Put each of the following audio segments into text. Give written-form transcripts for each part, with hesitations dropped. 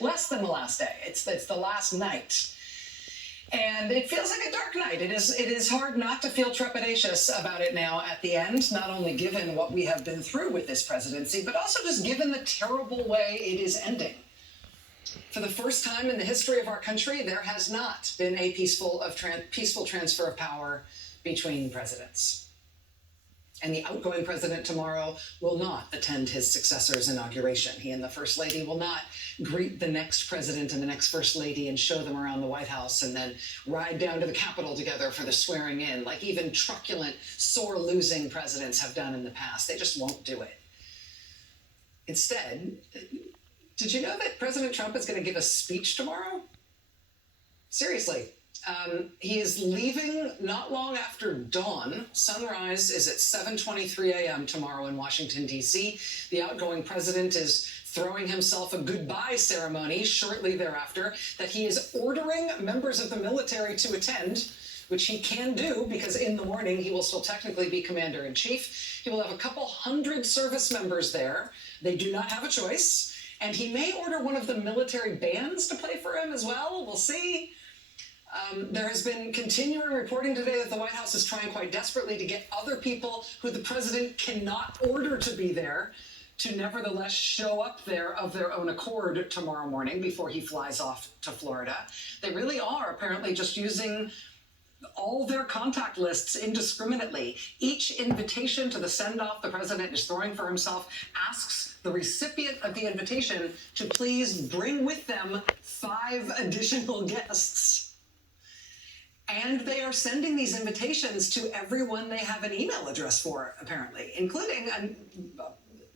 Less than the last day. It's the last night. And it feels like a dark night. It is hard not to feel trepidatious about it now at the end, not only given what we have been through with this presidency, but also just given the terrible way it is ending. For the first time in the history of our country, there has not been a peaceful transfer of power between presidents. And the outgoing president tomorrow will not attend his successor's inauguration. He and the First Lady will not greet the next president and the next First Lady and show them around the White House and then ride down to the Capitol together for the swearing in, like even truculent, sore losing presidents have done in the past. They just won't do it. Instead, did you know that President Trump is going to give a speech tomorrow? Seriously. He is leaving not long after dawn. Sunrise is at 7:23 a.m. tomorrow in Washington, D.C. The outgoing president is throwing himself a goodbye ceremony shortly thereafter that he is ordering members of the military to attend, which he can do because in the morning he will still technically be commander-in-chief. He will have a couple hundred service members there. They do not have a choice. And he may order one of the military bands to play for him as well. We'll see. There has been continuing reporting today that the White House is trying quite desperately to get other people who the president cannot order to be there to nevertheless show up there of their own accord tomorrow morning before he flies off to Florida. They really are apparently just using all their contact lists indiscriminately. Each invitation to the send-off the president is throwing for himself asks the recipient of the invitation to please bring with them 5 additional guests. And they are sending these invitations to everyone they have an email address for, apparently, including,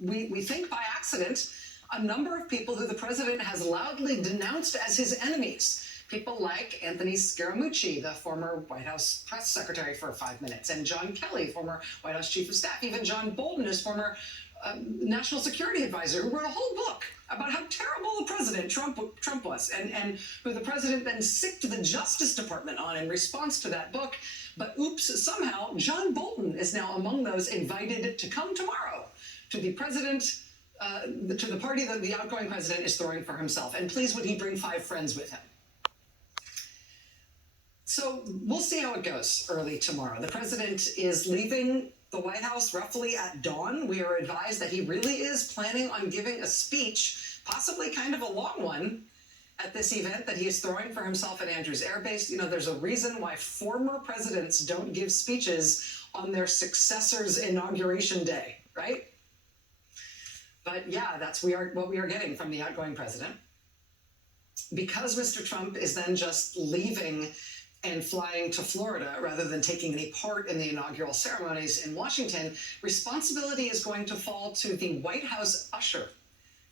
we think by accident, a number of people who the president has loudly denounced as his enemies. People like Anthony Scaramucci, the former White House press secretary for 5 minutes, and John Kelly, former White House chief of staff, even John Bolton, his former national security advisor, who wrote a whole book about how terrible the president Trump was, and who the president then sicked the Justice Department on in response to that book. But oops, somehow John Bolton is now among those invited to come tomorrow to the president, to the party that the outgoing president is throwing for himself. And please, would he bring 5 friends with him? So we'll see how it goes early tomorrow. The president is leaving the White House roughly at dawn. We are advised that he really is planning on giving a speech, possibly kind of a long one, at this event that he is throwing for himself at Andrews Air Base. You know, there's a reason why former presidents don't give speeches on their successor's inauguration day, right? But yeah, that's what we are getting from the outgoing president. Because Mr. Trump is then just leaving and flying to Florida rather than taking any part in the inaugural ceremonies in Washington, responsibility is going to fall to the White House usher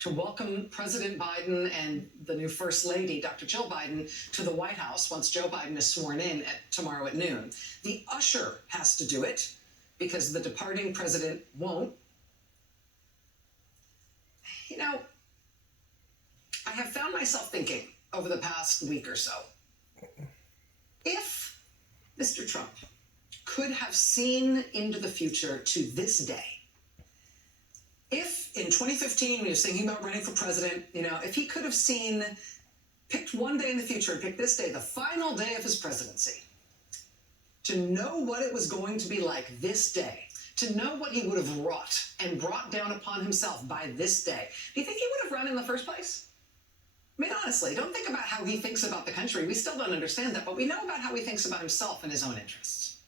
to welcome President Biden and the new First Lady, Dr. Jill Biden, to the White House once Joe Biden is sworn in tomorrow at noon. The usher has to do it because the departing president won't. You know, I have found myself thinking over the past week or so, if Mr. Trump could have seen into the future to this day, if in 2015, when he was thinking about running for president, you know, if he could have picked one day in the future and picked this day, the final day of his presidency, to know what it was going to be like this day, to know what he would have wrought and brought down upon himself by this day, do you think he would have run in the first place? I mean, honestly, don't think about how he thinks about the country. We still don't understand that, but we know about how he thinks about himself and his own interests.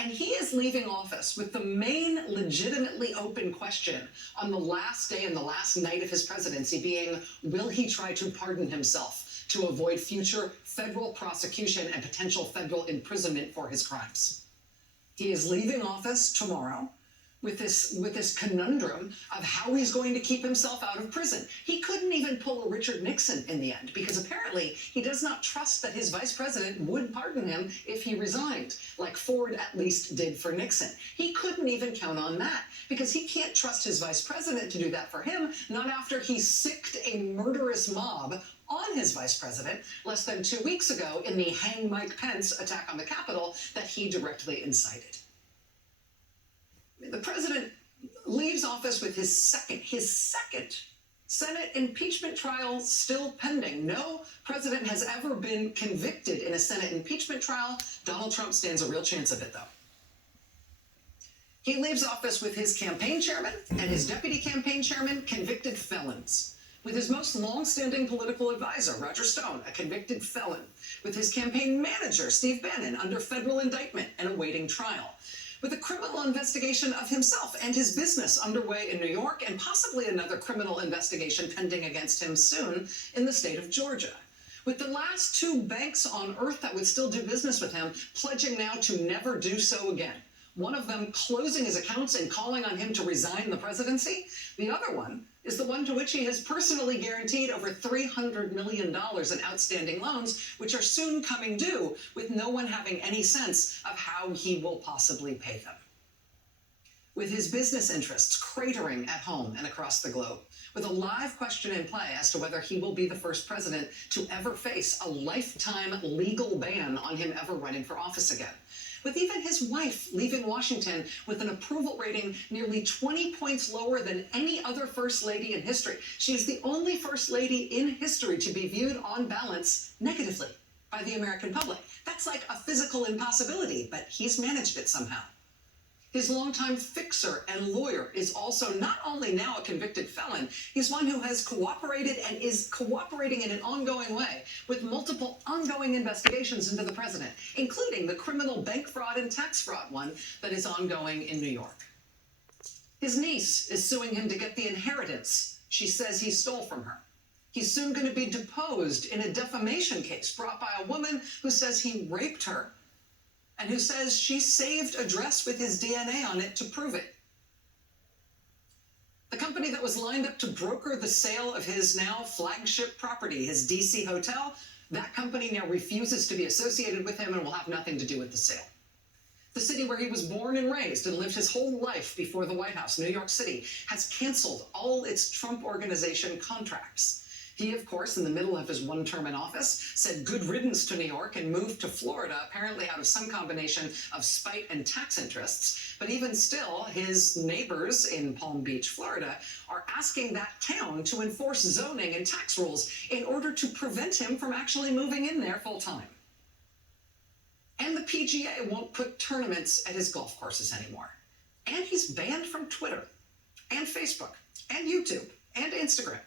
And he is leaving office with the main legitimately open question on the last day and the last night of his presidency being, will he try to pardon himself to avoid future federal prosecution and potential federal imprisonment for his crimes? He is leaving office tomorrow with this conundrum of how he's going to keep himself out of prison. He couldn't even pull a Richard Nixon in the end because apparently he does not trust that his vice president would pardon him if he resigned, like Ford at least did for Nixon. He couldn't even count on that because he can't trust his vice president to do that for him, not after he sicked a murderous mob on his vice president less than 2 weeks ago in the Hang Mike Pence attack on the Capitol that he directly incited. The president leaves office with his second Senate impeachment trial still pending. No president has ever been convicted in a Senate impeachment trial. Donald Trump stands a real chance of it, though. He leaves office with his campaign chairman and his deputy campaign chairman, convicted felons. With his most long-standing political advisor, Roger Stone, a convicted felon. With his campaign manager, Steve Bannon, under federal indictment and awaiting trial. With a criminal investigation of himself and his business underway in New York, and possibly another criminal investigation pending against him soon in the state of Georgia. With the last two banks on earth that would still do business with him pledging now to never do so again. One of them closing his accounts and calling on him to resign the presidency. The other one is the one to which he has personally guaranteed over $300 million in outstanding loans, which are soon coming due, with no one having any sense of how he will possibly pay them. With his business interests cratering at home and across the globe, with a live question in play as to whether he will be the first president to ever face a lifetime legal ban on him ever running for office again. With even his wife leaving Washington with an approval rating nearly 20 points lower than any other first lady in history. She is the only first lady in history to be viewed on balance negatively by the American public. That's like a physical impossibility, but he's managed it somehow. His longtime fixer and lawyer is also not only now a convicted felon, he's one who has cooperated and is cooperating in an ongoing way with multiple ongoing investigations into the president, including the criminal bank fraud and tax fraud one that is ongoing in New York. His niece is suing him to get the inheritance she says he stole from her. He's soon going to be deposed in a defamation case brought by a woman who says he raped her and who says she saved a dress with his DNA on it to prove it. The company that was lined up to broker the sale of his now flagship property, his D.C. hotel, that company now refuses to be associated with him and will have nothing to do with the sale. The city where he was born and raised and lived his whole life before the White House, New York City, has canceled all its Trump Organization contracts. He, of course, in the middle of his one term in office, said good riddance to New York and moved to Florida, apparently out of some combination of spite and tax interests. But even still, his neighbors in Palm Beach, Florida, are asking that town to enforce zoning and tax rules in order to prevent him from actually moving in there full time. And the PGA won't put tournaments at his golf courses anymore. And he's banned from Twitter and Facebook and YouTube and Instagram.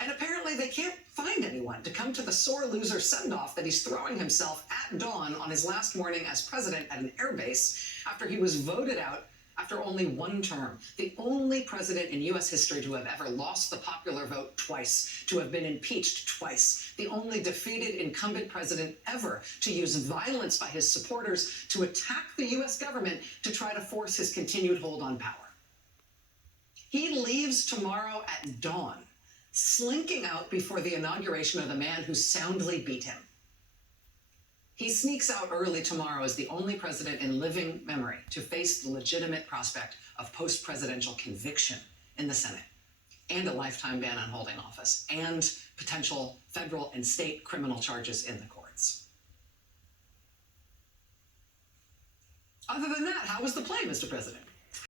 And apparently they can't find anyone to come to the sore loser send-off that he's throwing himself at dawn on his last morning as president at an airbase after he was voted out after only one term. The only president in U.S. history to have ever lost the popular vote twice, to have been impeached twice. The only defeated incumbent president ever to use violence by his supporters to attack the U.S. government to try to force his continued hold on power. He leaves tomorrow at dawn, slinking out before the inauguration of the man who soundly beat him. He sneaks out early tomorrow as the only president in living memory to face the legitimate prospect of post-presidential conviction in the Senate and a lifetime ban on holding office and potential federal and state criminal charges in the courts. Other than that, how was the play, Mr. President?